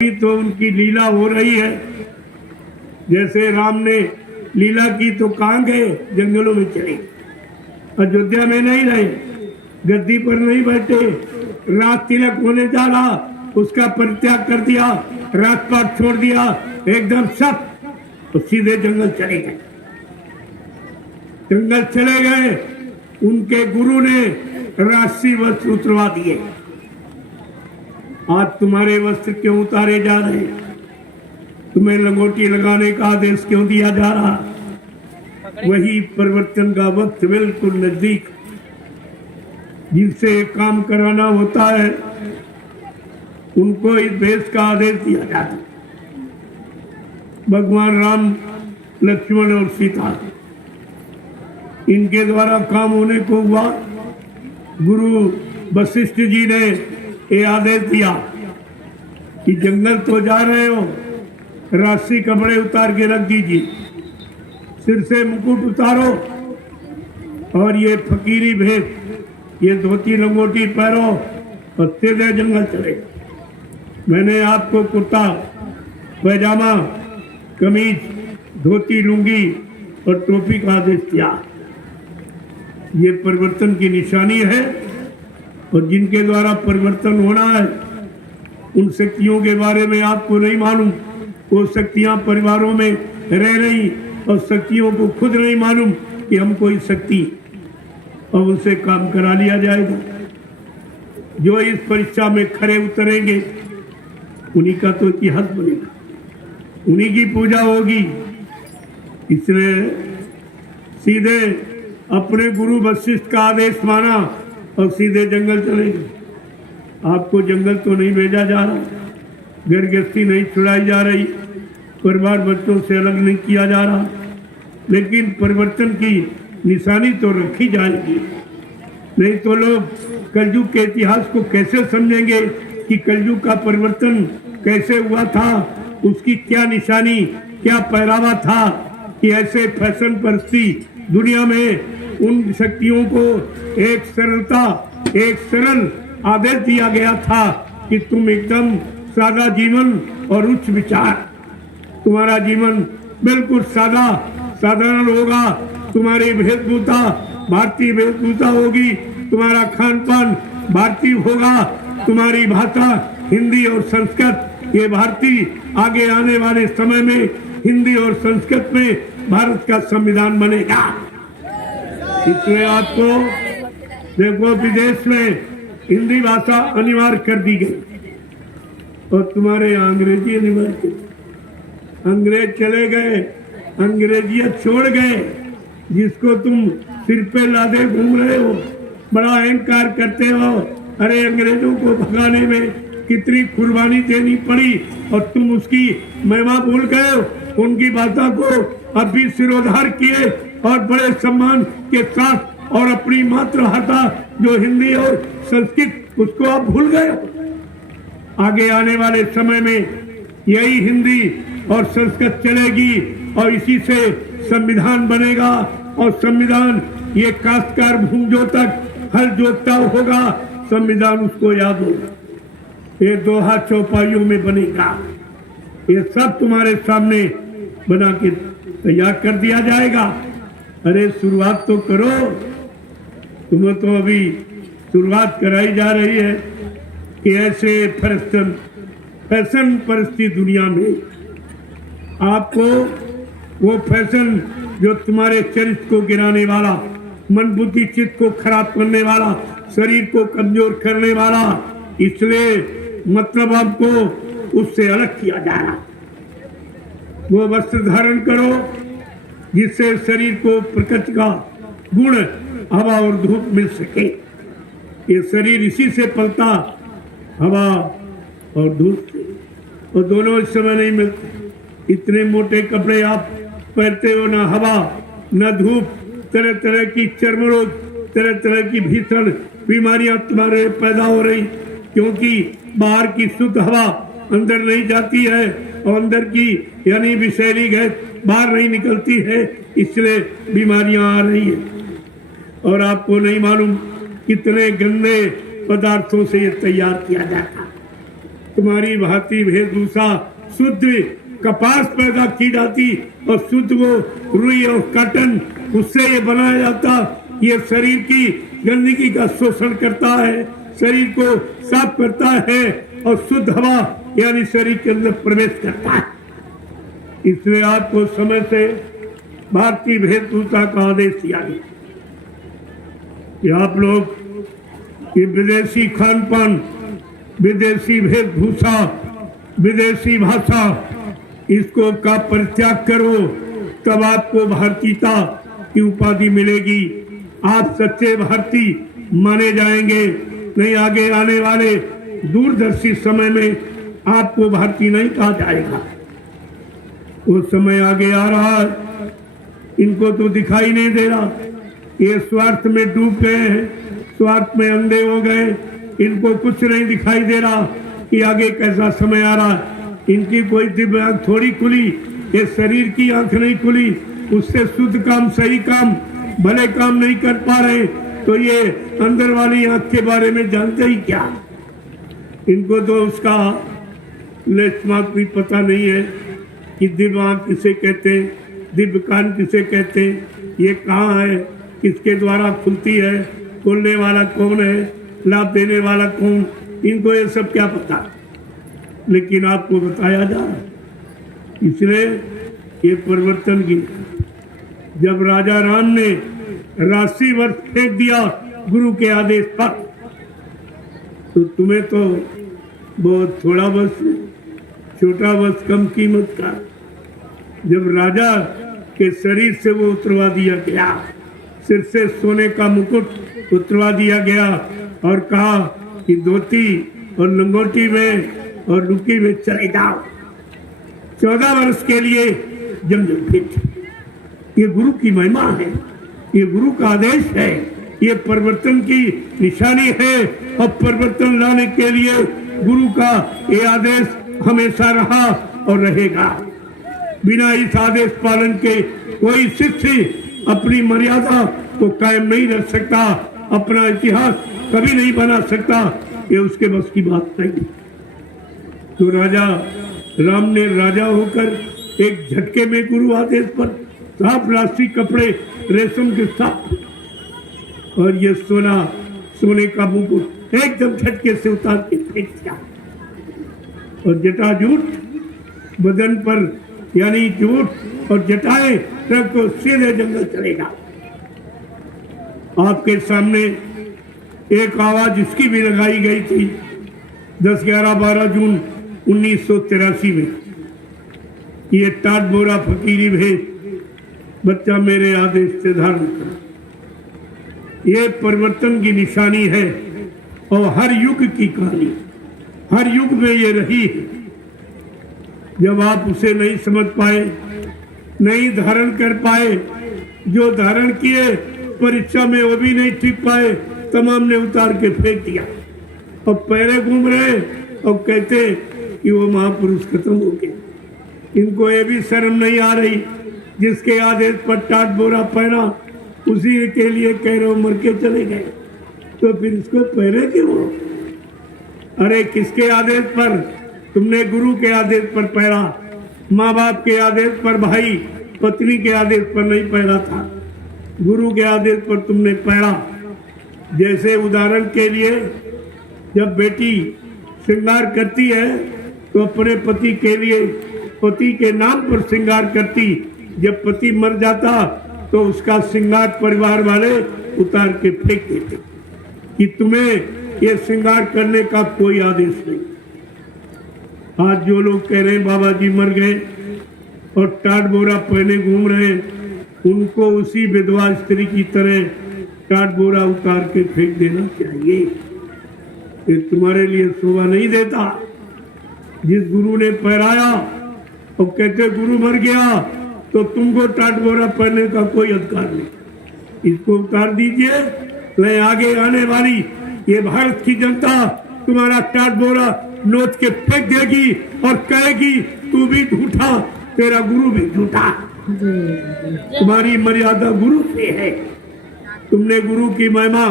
अभी तो उनकी लीला हो रही है। जैसे राम ने लीला की तो कहाँ गए, जंगलों में चले, अयोध्या में नहीं रहे, गद्दी पर नहीं बैठे, राज तिलक होने जा रहा उसका परित्याग कर दिया, राजपाट छोड़ दिया, एकदम सब तो सीधे जंगल चले गए। जंगल चले गए, उनके गुरु ने राशि वस्त्र उतरवा दिए। आज तुम्हारे वस्त्र क्यों उतारे जा रहे हैं? तुम्हें लंगोटी लगाने का आदेश क्यों दिया जा रहा? वही परिवर्तन का वक्त बिल्कुल नजदीक। जिनसे काम कराना होता है उनको इस भेष का आदेश दिया जाता है। भगवान राम, लक्ष्मण और सीता, इनके द्वारा काम होने को हुआ। गुरु वशिष्ठ जी ने ये आदेश दिया कि जंगल तो जा रहे हो, राशि कपड़े उतार के रख दीजिए, सिर से मुकुट उतारो और ये फकीरी भेष, ये धोती लंगोटी पहनो और सीधे जंगल चले। मैंने आपको कुर्ता पैजामा, कमीज, धोती, लुंगी और टोपी का आदेश दिया। ये परिवर्तन की निशानी है और जिनके द्वारा परिवर्तन होना है उन शक्तियों के बारे में आपको नहीं मालूम। वो शक्तियां परिवारों में रह रही और शक्तियों को खुद नहीं मालूम कि हम कोई शक्ति, और उनसे काम करा लिया जाएगा। जो इस परीक्षा में खरे उतरेंगे उन्हीं का तो इतिहास बनेगा, उन्हीं की पूजा होगी। इसलिए सीधे अपने गुरु वशिष्ठ का आदेश माना और सीधे जंगल चले गए। आपको जंगल तो नहीं भेजा जा रहा, घर गृहस्थी नहीं छुड़ाई जा रही, परिवार बच्चों से अलग नहीं किया जा रहा, लेकिन परिवर्तन की निशानी तो रखी जाएगी। नहीं तो लोग कलयुग के इतिहास को कैसे समझेंगे कि कलयुग का परिवर्तन कैसे हुआ था, उसकी क्या निशानी, क्या पहरावा था कि ऐसे फैशन परिस्थिति दुनिया में उन शक्तियों को एक सरलता, एक सरल आदेश दिया गया था कि तुम एकदम सादा जीवन और उच्च विचार, तुम्हारा जीवन बिल्कुल सादा साधारण होगा, तुम्हारी वेशभूषा भारतीय वेशभूषा होगी, तुम्हारा खान पान भारतीय होगा, तुम्हारी भाषा हिंदी और संस्कृत, ये भारतीय आगे आने वाले समय में हिंदी और संस्कृत में भारत का संविधान बनेगा। इसलिए आपको देखो, विदेश में हिंदी भाषा अनिवार्य कर दी गई और तुम्हारे यहाँ अंग्रेजी अनिवार्य कर। अंग्रेज चले गए, अंग्रेजियत छोड़ गए, जिसको तुम सिर पे लादे घूम रहे हो, बड़ा अहंकार करते हो। अरे अंग्रेजों को भगाने में कितनी कुर्बानी देनी पड़ी और तुम उसकी महिमा भूल गए हो। उनकी भाषा को अब भी सिरोधार किए और बड़े सम्मान के साथ, और अपनी मातृभाषा जो हिंदी और संस्कृत, उसको आप भूल गए। आगे आने वाले समय में यही हिंदी और संस्कृत चलेगी और इसी से संविधान बनेगा। और संविधान ये काश्तकार भूंजों तक हर जोतता होगा, संविधान उसको याद होगा। ये दोहा चौपाइयों में बनेगा। ये सब तुम्हारे सामने बना के तैयार कर दिया जाएगा। अरे शुरुआत तो करो, तुम्हें तो अभी शुरुआत कराई जा रही है कि ऐसे फैशन परिस्थिति दुनिया में आपको वो फैशन जो तुम्हारे चरित्र को गिराने वाला, मन बुद्धि चित्त को खराब करने वाला, शरीर को कमजोर करने वाला, इसलिए मतलब आपको उससे अलग किया जा रहा। वो वस्त्र धारण करो जिससे शरीर को प्रकृति का गुण, हवा और धूप मिल सके। ये शरीर इसी से पलता, हवा और धूप से, और दोनों इस समय नहीं मिलते। इतने मोटे कपड़े आप पहनते हो, ना हवा ना धूप, तरह तरह की चर्म रोग, तरह तरह की भीषण बीमारियां तुम्हारे पैदा हो रही, क्योंकि बाहर की शुद्ध हवा अंदर नहीं जाती है और अंदर की यानी विषैली गैस बाहर नहीं निकलती है, इसलिए बीमारियां आ रही है। और आपको नहीं मालूम कितने गंदे पदार्थों से ये तैयार किया जाता। तुम्हारी भांति वेशभूषा शुद्ध कपास पैदा की जाती और शुद्ध वो रुई और कॉटन उससे ये बनाया जाता। ये शरीर की गंदगी का शोषण करता है, शरीर को साफ करता है और शुद्ध हवा यानी शरीर के अंदर प्रवेश करता है। इसलिए आपको समय से भारतीय वेशभूषा का आदेश दिया गया कि आप लोग ये विदेशी खान पान, विदेशी वेशभूषा, विदेशी भाषा इसको का परित्याग करो, तब आपको भारतीयता की उपाधि मिलेगी। आप सच्चे भारतीय माने जाएंगे। नहीं आगे आने वाले दूरदर्शी समय में आपको भारतीय नहीं कहा जाएगा। वो समय आगे आ रहा है, इनको तो दिखाई नहीं दे रहा। ये स्वार्थ में डूब गए हैं, स्वार्थ में अंधे हो गए। इनको कुछ नहीं दिखाई दे रहा कि आगे कैसा समय आ रहा है। इनकी कोई दिव्य आंख थोड़ी खुली, ये शरीर की आंख नहीं खुली, उससे शुद्ध काम, सही काम, भले काम नहीं कर पा रहे, तो ये अंदर वाली आंख के बारे में जानते ही क्या। इनको तो उसका लेशमात्र भी पता नहीं है कि दिव्य आंख किसे कहते हैं, दिव्य कान किसे कहते हैं, ये कहाँ है, किसके द्वारा खुलती है, खोलने वाला कौन है, लाभ देने वाला कौन, इनको ये सब क्या पता। लेकिन आपको बताया जा रहा है। इसलिए ये परिवर्तन की, जब राजा राम ने राशि वर्ष फेंक दिया गुरु के आदेश पर, तो तुम्हें तो बहुत थोड़ा बस, छोटा बस, कम कीमत का। जब राजा के शरीर से वो उतरवा दिया गया, सिर से सोने का मुकुट उतरवा दिया गया और कहा कि धोती और लंगोटी में और लुकी में चले जाओ, 14 वर्ष के लिए जंगल फिट। ये गुरु की महिमा है, ये गुरु का आदेश है, ये परिवर्तन की निशानी है। और परिवर्तन लाने के लिए गुरु का ये आदेश हमेशा रहा और रहेगा। बिना इस आदेश पालन के कोई शिष्य अपनी मर्यादा को कायम नहीं रख सकता, अपना इतिहास कभी नहीं बना सकता। ये उसके बस की बात नहीं। तो राजा राम ने राजा होकर एक झटके में गुरु आदेश पर साफ राशि कपड़े रेशम के साथ और ये सोने का मुकुट एकदम झटके से उतार के फेंक दिया और जटाजूट बदन पर यानी जूट और जटाएं रख को सीधे जंगल चलेगा। आपके सामने एक आवाज इसकी भी लगाई गई थी 10, 11, 12 जून 1983 में। ये टाट बोरा फकीरी भेष बच्चा मेरे आदेश से धारण कर। ये परिवर्तन की निशानी है और हर युग की कहानी, हर युग में ये रही है। जब आप उसे नहीं समझ पाए, नहीं धारण कर पाए, जो धारण किए परीक्षा में वो भी नहीं ठीक पाए, तमाम ने उतार के फेंक दिया और पैरे घूम रहे और कहते कि वो महापुरुष खत्म हो गए। इनको ये भी शर्म नहीं आ रही, जिसके आदेश पर टाट बोरा पहना उसी के लिए कह रहे मर के चले गए, तो फिर इसको पहरे क्यों? अरे किसके आदेश पर? तुमने गुरु के आदेश पर पहरा, माँ बाप के आदेश पर, भाई पत्नी के आदेश पर नहीं पहरा था, गुरु के आदेश पर तुमने पहरा। जैसे उदाहरण के लिए जब बेटी श्रृंगार करती है तो अपने पति के लिए पति के नाम पर श्रृंगार करती, जब पति मर जाता तो उसका श्रृंगार परिवार वाले उतार के फेंक देते कि तुम्हें ये श्रृंगार करने का कोई आदेश नहीं। आज जो लोग कह रहे हैं बाबा जी मर गए और टाट बोरा पहने घूम रहे हैं, उनको उसी विधवा स्त्री की तरह टाट बोरा उतार के फेंक देना चाहिए। ये तुम्हारे लिए शोभा नहीं देता। जिस गुरु ने पहराया और कहते गुरु मर गया तो तुमको टाट बोरा पहनने का कोई अधिकार नहीं, इसको उतार दीजिए। मैं आगे आने वाली ये भारत की जनता तुम्हारा टाट बोरा नोच के फेंक देगी और कहेगी तू भी झूठा, तेरा गुरु भी झूठा। तुम्हारी मर्यादा गुरु से है, तुमने गुरु की महिमा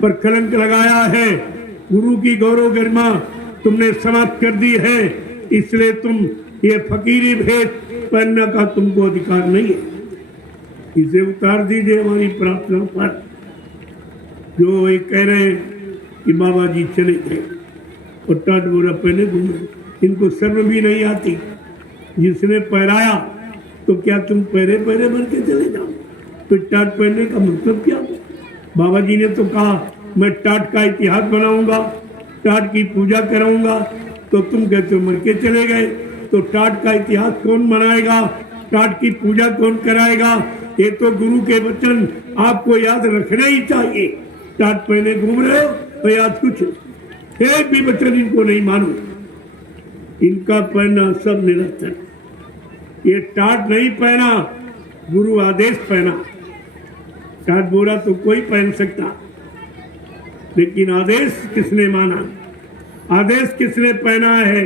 पर कलंक लगाया है, गुरु की गौरव गरिमा तुमने समाप्त कर दी है, इसलिए तुम ये फकीरी भेष पहनने का तुमको अधिकार नहीं है। इसे उतार दीजिए हमारी प्रार्थना पर। जो ये कह रहे हैं कि बाबा जी चले गए और टाट बोरा पहने घूमे, इनको शर्म भी नहीं आती। जिसने पहराया तो क्या तुम पहरे पहरे बन के चले जाओ? तो टाट पहनने का मतलब क्या? बाबा जी ने तो कहा मैं टाट का इतिहास बनाऊंगा, टाट की पूजा कराऊंगा, तो तुम कहते हो मर के चले गए। तो टाट का इतिहास कौन बनाएगा? टाट की पूजा कौन कराएगा? ये तो गुरु के वचन आपको याद रखने ही चाहिए। टाट पहने घूम रहे हो तो याद कुछ एक भी वचन इनको नहीं मानो। इनका पहना सब निरर्थक। ये टाट नहीं पहना, गुरु आदेश पहना। टाट बोरा तो कोई पहन सकता, लेकिन आदेश किसने माना? आदेश किसने पहना है?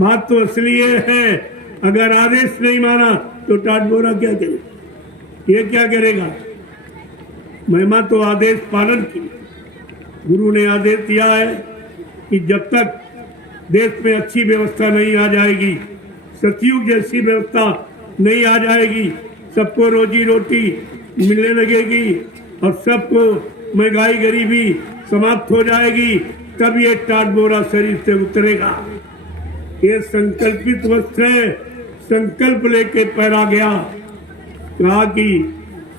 बात तो असली ये है, अगर आदेश नहीं माना तो टाट बोरा क्या करे? ये क्या करेगा? महिमा तो आदेश पालन की। गुरु ने आदेश दिया है कि जब तक देश में अच्छी व्यवस्था नहीं आ जाएगी, सतयुग जैसी व्यवस्था नहीं आ जाएगी, सबको रोजी रोटी मिलने लगेगी और सबको महंगाई गरीबी समाप्त हो जाएगी, तब ये टाट बोरा शरीर से उतरेगा। ये संकल्पित वस्त्र है, संकल्प लेके पहना गया। कहा कि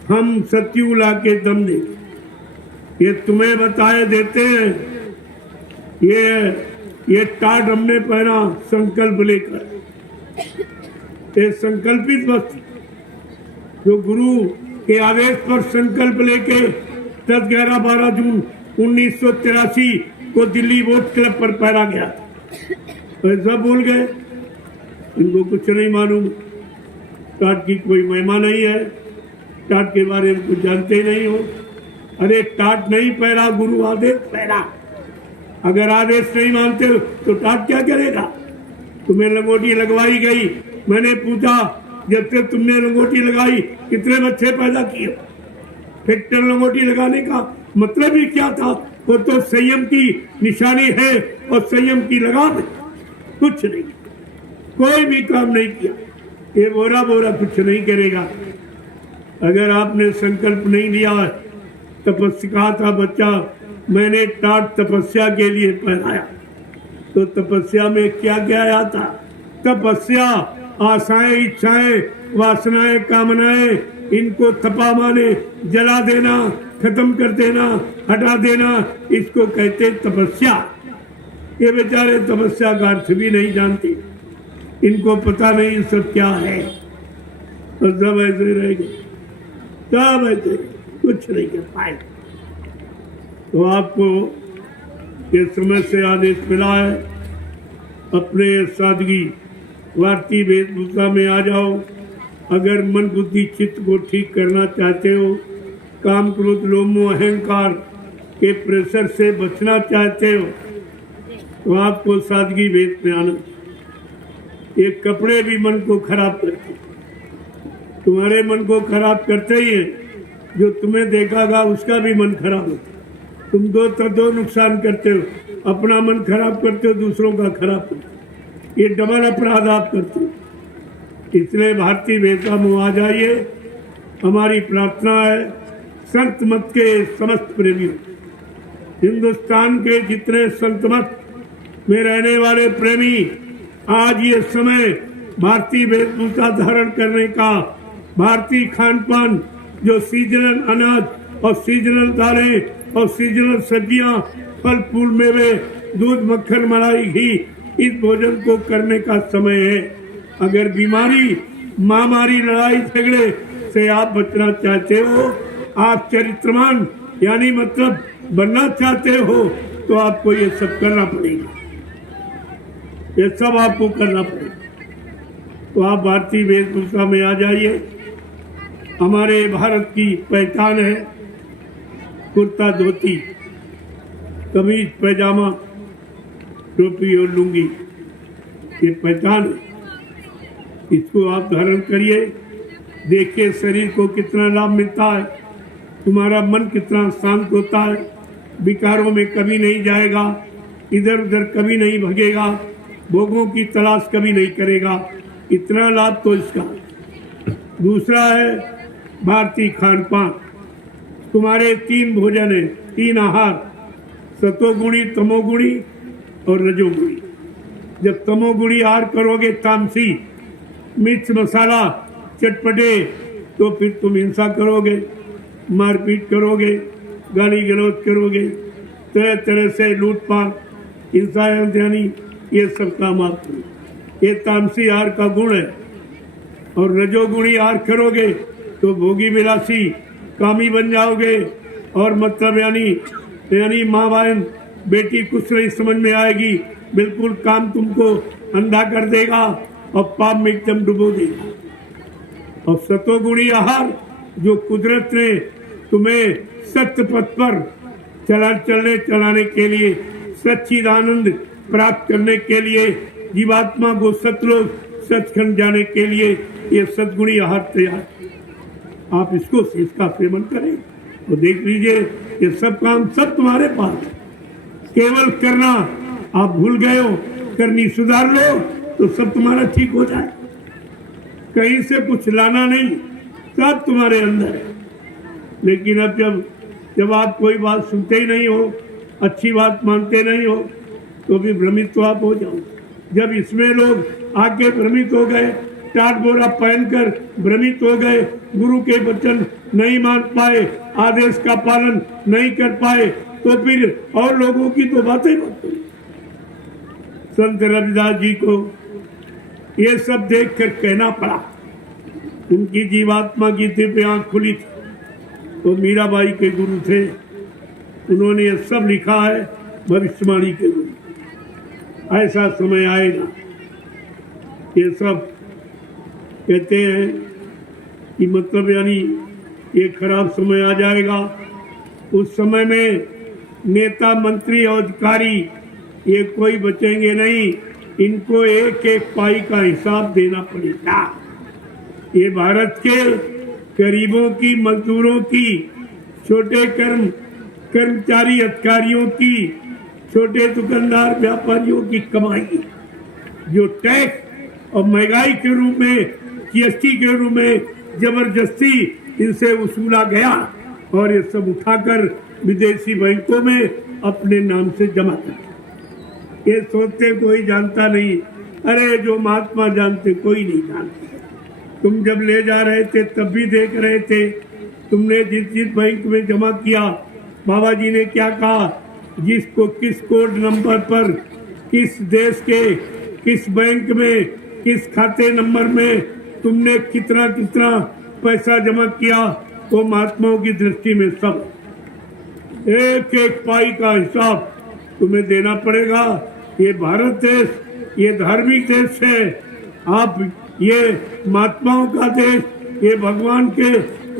हम सतयुग ला के दम दे, ये तुम्हें बताए देते हैं। ये टाट हमने पहना संकल्प लेकर। ये संकल्पित वस्त्र जो गुरु के आदेश पर संकल्प लेके 10, 11, 12 जून 1983 को दिल्ली वोट क्लब पर पहना गया था। ऐसा भूल गए, इनको कुछ नहीं मालूम। टाट की कोई महिमा नहीं है, टाट के बारे में कुछ जानते ही नहीं हो। अरे टाट नहीं पहना, गुरु आदेश पहना। अगर आदेश नहीं मानते हो तो टाट क्या करेगा? तुम्हें लंगोटी लगवाई गई, मैंने पूछा जब से तुमने लंगोटी लगाई कितने बच्चे पैदा किए? फिर लंगोटी लगाने का मतलब ही क्या था? वो तो संयम की निशानी है और संयम की लगाम है, कुछ नहीं। कोई भी काम नहीं किया। ये बोरा बोरा कुछ नहीं करेगा। अगर आपने संकल्प नहीं लिया, तपस्या था बच्चा, मैंने टाट तपस्या के लिए पहनाया, तो तपस्या में क्या क्या आया था? तपस्या आशाएं, इच्छाएं, वासनाएं, कामनाएं, इनको तपा माने जला देना, खत्म कर देना, हटा देना, इसको कहते तपस्या। ये बेचारे तपस्या का अर्थ भी नहीं जानते, इनको पता नहीं सब क्या है, तो सब ऐसे रहेंगे, सब ऐसे कुछ नहीं कर पाए। तो आपको ये समय से आदेश मिला है, अपने सादगी भारतीय वेशभूषा में आ जाओ। अगर मन बुद्धि चित्त को ठीक करना चाहते हो, काम क्रोध लोभ मोह अहंकार के प्रेशर से बचना चाहते हो, तो आपको सादगी वेश में आना। ये कपड़े भी मन को खराब करते, तुम्हारे मन को खराब करते ही है, जो तुम्हें देखागा उसका भी मन खराब होता। तुम दो नुकसान करते हो, अपना मन खराब करते हो, दूसरों का खराब करते हो। ये डबल अपराध आप करते हो। इसलिए भारतीय वेशभूषा में आ जाइए। हमारी प्रार्थना है संत मत के समस्त प्रेमियों, हिंदुस्तान के जितने संत मत में रहने वाले प्रेमी, आज ये समय भारतीय वेशभूषा धारण करने का, भारतीय खान पान जो सीजनल अनाज और सीजनल दालें और सीजनल सब्जियां, फल फूल मेवे, दूध मक्खन मलाई घी, इस भोजन को करने का समय है। अगर बीमारी महामारी लड़ाई झगड़े से आप बचना चाहते हो, आप चरित्रवान यानी मतलब बनना चाहते हो, तो आपको ये सब करना पड़ेगा, ये सब आपको करना पड़ेगा। तो आप भारतीय वेशभूषा में आ जाइए। हमारे भारत की पहचान है कुर्ता धोती, कमीज पैजामा, टोपी और लुंगी, ये पहचान है। इसको आप धारण करिए, देखिए शरीर को कितना लाभ मिलता है, तुम्हारा मन कितना शांत होता है, विकारों में कभी नहीं जाएगा। इधर उधर कभी नहीं भगेगा, भोगों की तलाश कभी नहीं करेगा। इतना लाभ तो इसका। दूसरा है भारतीय खान पान। तुम्हारे 3 भोजन है, 3 आहार, सतोगुणी, तमोगुणी और रजोगुणी। जब तमोगुणी आहार करोगे, तामसी, मिर्च मसाला, चटपटे, तो फिर तुम हिंसा करोगे, मारपीट करोगे, गाली गलौज करोगे, तरह तरह से लूटपाट, हिंसा, यानी ये सब काम आप करो। ये तामसी आहार का गुण है। और रजोगुणी आहार करोगे तो भोगी विलासी, कामी बन जाओगे। और मतलब यानी माँ बहन बेटी कुछ नहीं समझ में आएगी, बिल्कुल काम तुमको अंधा कर देगा और पाप में एकदम डुबो देगा। और सतोगुणी आहार, जो कुदरत ने तुम्हें सत्य पथ पर चलाने के लिए, सच्चिदानंद प्राप्त करने के लिए, जीवात्मा को सतलोक सचखंड जाने के लिए ये सद्गुणी आहार तैयार। आप इसका सेवन करें तो देख लीजिए ये सब काम सब तुम्हारे पास। केवल करना आप भूल गए हो, करनी सुधार लो तो सब तुम्हारा ठीक हो जाए। कहीं से कुछ लाना नहीं, सब तुम्हारे अंदर है। लेकिन अब जब आप कोई बात सुनते ही नहीं हो, अच्छी बात मानते नहीं हो, तो भी भ्रमित तो आप हो जाओ। जब इसमें लोग आके भ्रमित हो गए, टाट बोरा पहनकर भ्रमित हो गए, गुरु के वचन नहीं मान पाए, आदेश का पालन नहीं कर पाए, तो फिर और लोगों की तो बातें मत करो। संत रविदास जी को ये सब देखकर कहना पड़ा। उनकी जीवात्मा की दिव्य आंख खुली थी, तो मीराबाई के गुरु थे, उन्होंने ये सब लिखा है भविष्यवाणी के गुरु। ऐसा समय आएगा, ये सब कहते हैं कि मतलब यानी ये खराब समय आ जाएगा। उस समय में नेता, मंत्री और अधिकारी ये कोई बचेंगे नहीं, इनको एक एक पाई का हिसाब देना पड़ेगा। ये भारत के गरीबों की, मजदूरों की, छोटे कर्मचारी अधिकारियों की, छोटे दुकानदार व्यापारियों की कमाई, जो टैक्स और महंगाई के रूप में, जीएसटी के रूप में जबरदस्ती इनसे वसूला गया, और ये सब उठाकर विदेशी बैंकों में अपने नाम से जमा कर। ये सोचते कोई जानता नहीं, अरे जो महात्मा जानते कोई नहीं जानते। तुम जब ले जा रहे थे तब भी देख रहे थे, तुमने जिस बैंक में जमा किया, बाबा जी ने क्या कहा, जिसको किस कोड नंबर पर, किस देश के किस बैंक में, किस खाते नंबर में तुमने कितना कितना पैसा जमा किया, वो महात्माओं की दृष्टि में सब एक एक पाई का हिसाब तुम्हें देना पड़ेगा। ये भारत देश, ये धार्मिक देश है, आप ये महात्माओं का देश, ये भगवान के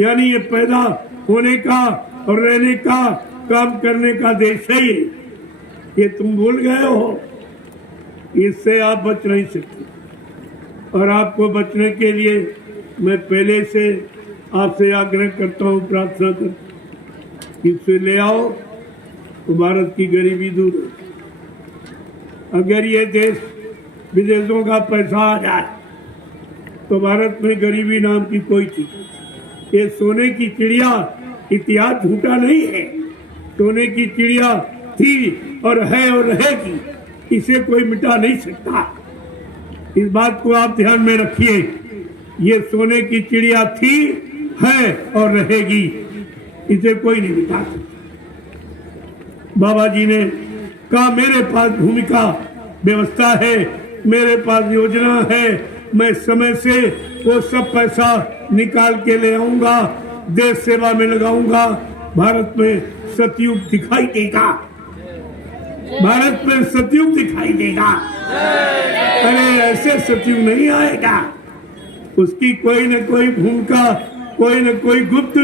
यानी ये पैदा होने का और रहने का, काम करने का देश है ये तुम भूल गए हो। इससे आप बच नहीं सकते, और आपको बचने के लिए मैं पहले से आपसे आग्रह करता हूँ, प्रार्थना करता हूँ, इससे ले आओ तो भारत की गरीबी दूर हो। अगर ये देश विदेशों का पैसा आ जाए तो भारत में गरीबी नाम की कोई चीज, ये सोने की चिड़िया इतिहास झूठा नहीं है। सोने की चिड़िया थी और है और रहेगी, इसे कोई मिटा नहीं सकता। इस बात को आप ध्यान में रखिए, ये सोने की चिड़िया थी, है और रहेगी, इसे कोई नहीं मिटा सकता। बाबा जी ने कहा मेरे पास भूमिका व्यवस्था है, मेरे पास योजना है, मैं समय से वो सब पैसा निकाल के ले आऊंगा, देश सेवा में लगाऊंगा। भारत में सतयुग दिखाई देगा, भारत में सतयुग दिखाई देगा। अरे ऐसे सतयुग नहीं आएगा, उसकी कोई न कोई भूमिका, कोई न कोई गुप्त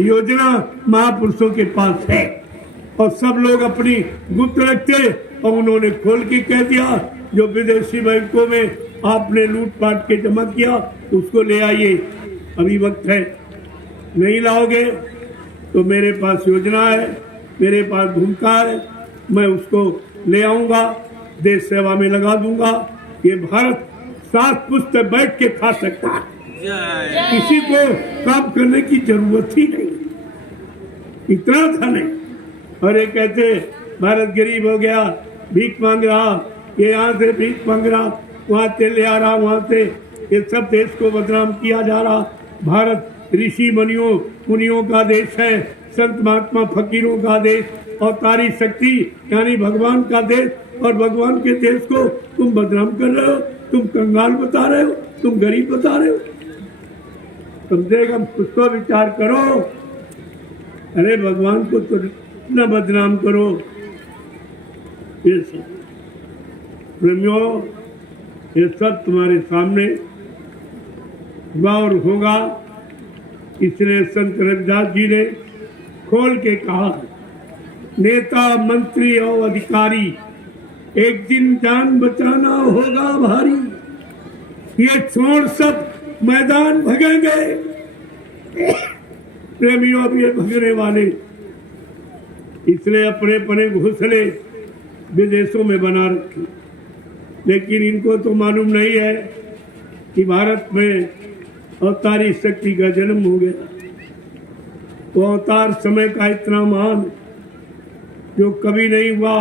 योजना महापुरुषों के पास है, और सब लोग अपनी गुप्त रखते, और उन्होंने खोल के कह दिया जो विदेशी बैंकों में आपने लूटपाट के जमा किया उसको ले आइए, अभी वक्त है। नहीं लाओगे तो मेरे पास योजना है, मेरे पास भूमिका है, मैं उसको ले आऊंगा, देश सेवा में लगा दूंगा। ये भारत 7 पुश्त बैठ के खा सकता है, किसी को काम करने की जरूरत ही नहीं, इतना धन है। और ये कहते भारत गरीब हो गया, भीख मांग रहा, ये यहाँ से भीख मांग रहा, वहाँ से ले आ रहा, वहाँ से, ये सब देश को बदनाम किया जा रहा। भारत ऋषि मुनियों का देश है, संत महात्मा फकीरों का देश, अवतारी शक्ति यानी भगवान का देश, और भगवान के देश को तुम बदनाम कर रहे हो, तुम कंगाल बता रहे हो, तुम गरीब बता रहे हो। कम से कम कुछ तो विचार करो। अरे भगवान को तो न बदनाम करो। ये सब प्रेमियों, ये सब तुम्हारे सामने गौर होगा। इसलिए संत रविदास जी ने खोल के कहा, नेता मंत्री और अधिकारी एक दिन जान बचाना होगा भारी, ये छोड़ सब मैदान भगेंगे। प्रेमियों, अब ये भगने वाले, इसलिए अपने अपने घोंसले विदेशों में बना रखे, लेकिन इनको तो मालूम नहीं है कि भारत में अवतारी शक्ति का जन्म हो गया। वो अवतार समय का इतना महान, जो कभी नहीं हुआ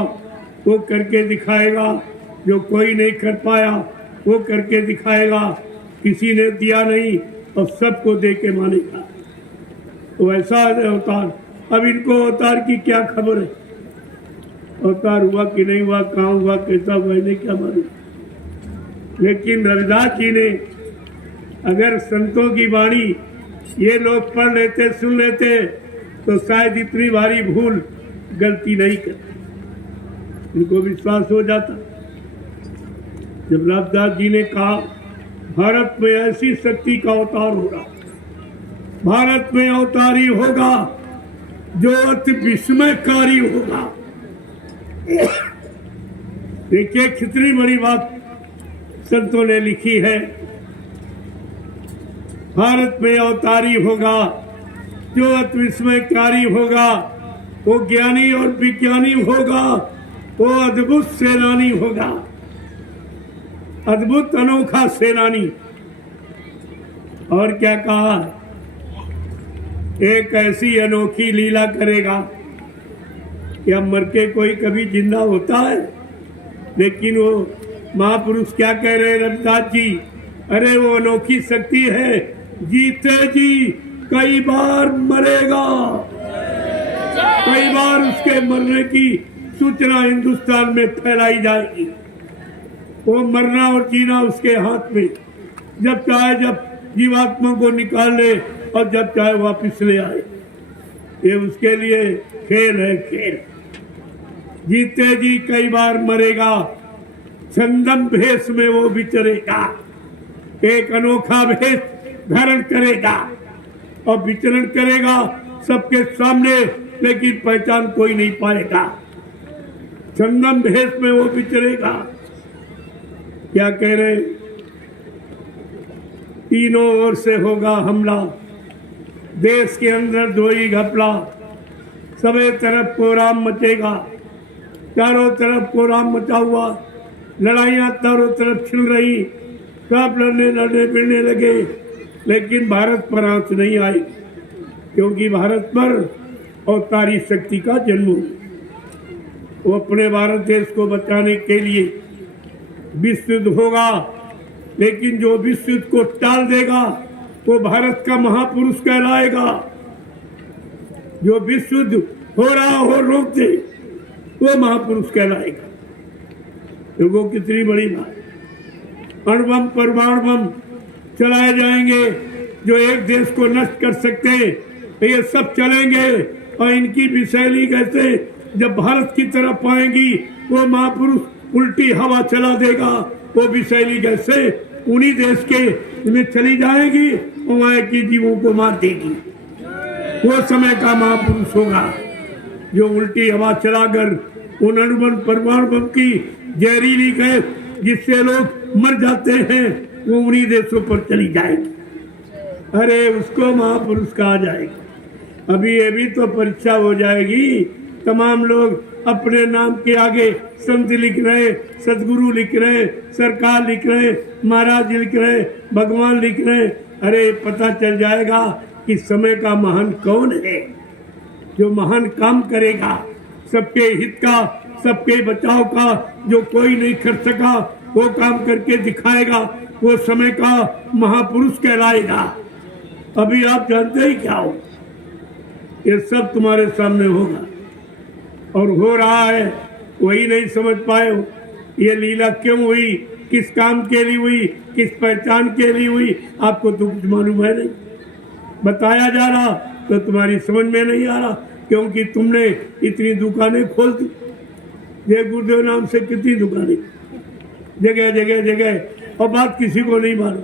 वो करके दिखाएगा, जो कोई नहीं कर पाया वो करके दिखाएगा, किसी ने दिया नहीं और सबको दे के मानेगा। तो ऐसा है अवतार। अब इनको अवतार की क्या खबर है, अवतार हुआ कि नहीं हुआ, कहाँ हुआ, कैसा हुआ, इन्हें क्या मालूम। लेकिन रविदास जी ने अगर संतों की वाणी ये लोग पढ़ लेते, सुन लेते, तो शायद इतनी भारी भूल गलती नहीं करते, इनको विश्वास हो जाता। जब रविदास जी ने कहा भारत में ऐसी शक्ति का अवतार होगा, भारत में अवतारी होगा जो अति विस्मयकारी होगा। देखिए कितनी बड़ी बात संतों ने लिखी है। भारत में अवतारी होगा जो अति विस्मयकारी होगा, वो ज्ञानी और विज्ञानी होगा, वो अद्भुत सेनानी होगा, अद्भुत अनोखा सेनानी। और क्या कहा, एक ऐसी अनोखी लीला करेगा कि अब मर के कोई कभी जिंदा होता है। लेकिन वो महापुरुष क्या कह रहे हैं रविदास जी, अरे वो अनोखी शक्ति है, जीते जी कई बार मरेगा, कई बार उसके मरने की सूचना हिंदुस्तान में फैलाई जाएगी। वो मरना और जीना उसके हाथ में, जब चाहे जब जीवात्मा को निकाल ले और जब चाहे वापिस ले आए, ये उसके लिए खेल है, खेल। जीते जी कई बार मरेगा, छंदम भेष में वो विचरेगा, एक अनोखा भेष धारण करेगा और विचरण करेगा सबके सामने, लेकिन पहचान कोई नहीं पाएगा। छंदम भेष में वो विचरेगा। क्या कह रहे, तीनों ओर से होगा हमला, देश के अंदर धोई घपला, सबे तरफ कोराम मचेगा, चारों तरफ कोराम मचा हुआ, लड़ाइयां चारों तरफ छिड़ रही, सब लड़ने भिड़ने लगे, लेकिन भारत पर आंच नहीं आई, क्योंकि भारत पर अवतारी शक्ति का जन्म हुआ। वो अपने भारत देश को बचाने के लिए विश्व युद्ध होगा, लेकिन जो विश्व युद्ध को टाल देगा वो भारत का महापुरुष कहलाएगा। जो विश्व युद्ध हो रहा हो रोक दे, वो महापुरुष कहलाएगा। देखो कितनी बड़ी बात। अणुबम परमाणु बम चलाए जाएंगे जो एक देश को नष्ट कर सकते हैं, ये सब चलेंगे, और इनकी विषैली कैसे जब भारत की तरफ आएंगी वो महापुरुष उल्टी हवा चला देगा, वो विषैली कैसे उन्हीं देश के में चली जाएगी, वहां की जीवों को मार देगी। वो समय का महापुरुष होगा जो उल्टी हवा चलाकर उन अणुबम परमाणु बम की जहरीली गैस जिससे लोग मर जाते हैं, वो उन्हीं देशों पर चली जाएगी। अरे उसको महापुरुष कहा जाएगा। अभी ये भी तो परीक्षा हो जाएगी, तमाम लोग अपने नाम के आगे संत लिख रहे, सदगुरु लिख रहे, सरकार लिख रहे, महाराज लिख रहे, भगवान लिख रहे। अरे पता चल जाएगा कि समय का महान कौन है, जो महान काम करेगा सबके हित का, सबके बचाव का, जो कोई नहीं कर सका वो काम करके दिखाएगा, वो समय का महापुरुष कहलाएगा। अभी आप जानते ही क्या हो, ये सब तुम्हारे सामने होगा और हो रहा है, वही नहीं समझ पाए हो। ये लीला क्यों हुई, किस काम के लिए हुई, किस पहचान के लिए हुई, आपको तो कुछ मालूम है नहीं। बताया जा रहा तो तुम्हारी समझ में नहीं आ रहा, क्योंकि तुमने इतनी दुकानें खोल दी। जय गुरुदेव नाम से कितनी दुकानें, जगह जगह जगह, और बात किसी को नहीं मालूम,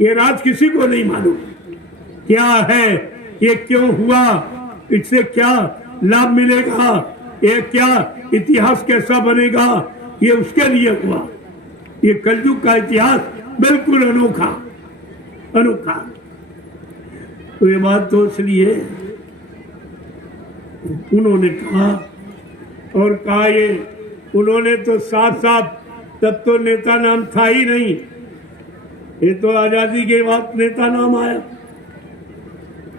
ये राज किसी को नहीं मालूम क्या है, ये क्यों हुआ, इससे क्या लाभ मिलेगा, ये क्या इतिहास कैसा बनेगा, ये उसके लिए हुआ। ये कलयुग का इतिहास बिल्कुल अनोखा अनोखा। तो ये बात तो इसलिए उन्होंने कहा, और कहा ये उन्होंने तो साफ साफ, तब तो नेता नाम था ही नहीं, ये तो आजादी के बाद नेता नाम आया।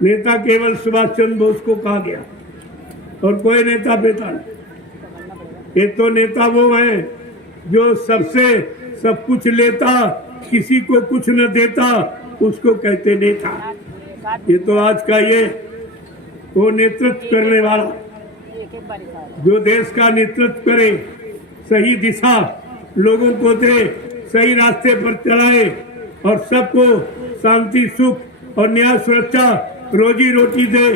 नेता केवल सुभाष चंद्र बोस को कहा गया और कोई नेता बेटा नहीं। ये तो नेता वो हैं जो सबसे सब कुछ लेता, किसी को कुछ न देता, उसको कहते नेता। ये तो आज का ये वो नेतृत्व करने वाला, जो देश का नेतृत्व करे, सही दिशा लोगों को दे, सही रास्ते पर चलाए और सबको शांति सुख और न्याय सुरक्षा रोजी रोटी दे,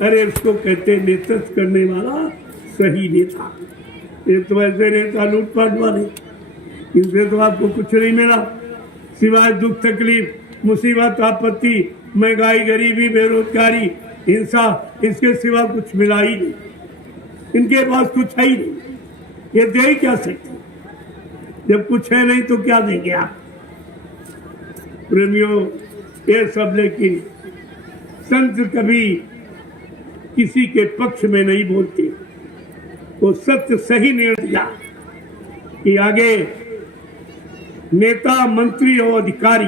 अरे उसको कहते नेतृत्व करने वाला सही नेता। ये तो ऐसे नेता लूटपाट वाले, इनसे तो आपको कुछ नहीं मिला सिवाय दुख तकलीफ, मुसीबत, आपत्ति, महंगाई, गरीबी, बेरोजगारी, हिंसा, इसके सिवा कुछ मिला ही नहीं। इनके पास कुछ है ही नहीं, ये दे ही क्या सकते, जब कुछ है नहीं तो क्या देंगे आप। प्रेमियों, ये सब, लेकिन संत कभी किसी के पक्ष में नहीं बोलते, वो सत्य सही निर्णय दिया कि आगे नेता, मंत्री और अधिकारी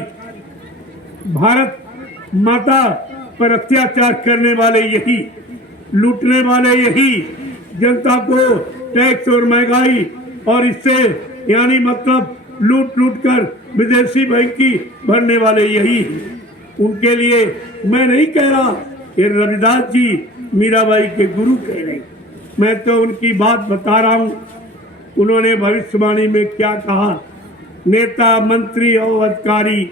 भारत माता पर अत्याचार करने वाले यही, लूटने वाले यही, जनता को टैक्स और महंगाई और इससे यानी मतलब लूट लूट कर विदेशी बैंक की भरने वाले यही। उनके लिए मैं नहीं कह रहा, ये रविदास जी मीराबाई के गुरु कह रहे, मैं तो उनकी बात बता रहा हूँ। उन्होंने भविष्यवाणी में क्या कहा, नेता, मंत्री और अधिकारी,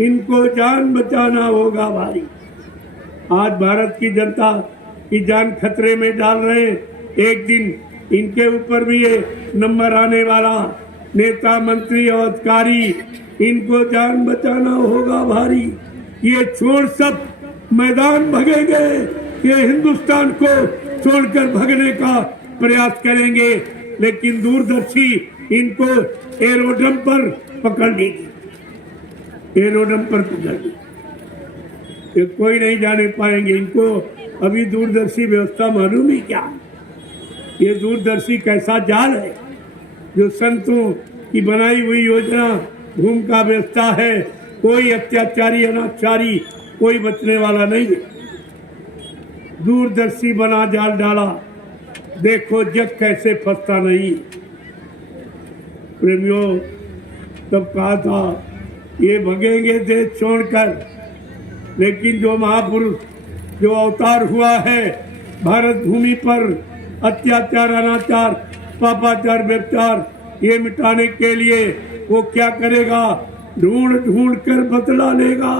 इनको जान बचाना होगा भारी। आज भारत की जनता की जान खतरे में डाल रहे हैं, एक दिन इनके ऊपर भी ये नंबर आने वाला। नेता, मंत्री और अधिकारी, इनको जान बचाना होगा भारी। ये छोड़ सब मैदान भगेंगे, ये हिंदुस्तान को छोड़कर भगने का प्रयास करेंगे, लेकिन दूरदर्शी इनको एरोड्रम पर पकड़ लेगी, एरोड्रम पर पकड़ लेगी। ये कोई नहीं जाने पाएंगे इनको। अभी दूरदर्शी व्यवस्था मालूम ही क्या, ये दूरदर्शी कैसा जाल है, जो संतों की बनाई हुई योजना भूमिका व्यवस्था है। कोई अत्याचारी अनाचारी कोई बचने वाला नहीं है। दूरदर्शी बना जाल डाला, देखो जग कैसे फंसता नहीं। प्रेमियों, तब कहा था ये भगेंगे देश छोड़कर, लेकिन जो महापुरुष जो अवतार हुआ है भारत भूमि पर अत्याचार, अनाचार, पापाचार, व्यभिचार ये मिटाने के लिए, वो क्या करेगा, ढूंढ ढूंढ कर बदला लेगा,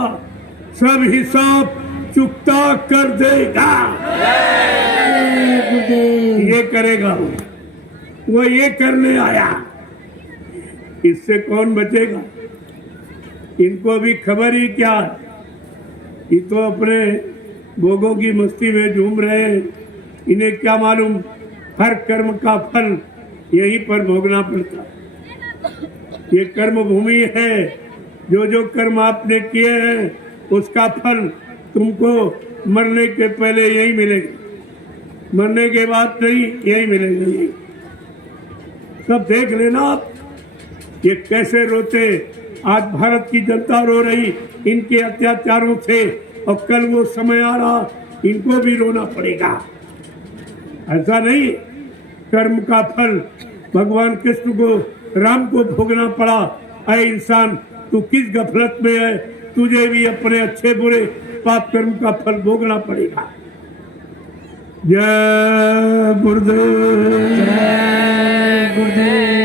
सब हिसाब चुकता कर देगा। ये करेगा वो ये करने आया। इससे कौन बचेगा, इनको भी खबर ही क्या, ये तो अपने भोगों की मस्ती में झूम रहे हैं। इन्हें क्या मालूम हर कर्म का फल यहीं पर भोगना पड़ता। ये कर्म भूमि है, जो जो कर्म आपने किए हैं उसका फल तुमको मरने के पहले यही मिलेगा। मरने के बाद नहीं, यही मिलेगा यही। सब देख लेना आप, ये कैसे रोते। आज भारत की जनता रो रही इनके अत्याचारों से, और कल वो समय आ रहा इनको भी रोना पड़ेगा। ऐसा नहीं, कर्म का फल भगवान कृष्ण को, राम को भोगना पड़ा। ऐ इंसान, तू किस गफलत में है, तुझे भी अपने अच्छे बुरे पाप कर्म का फल भोगना पड़ेगा। जय गुरुदेव, जय गुरुदेव।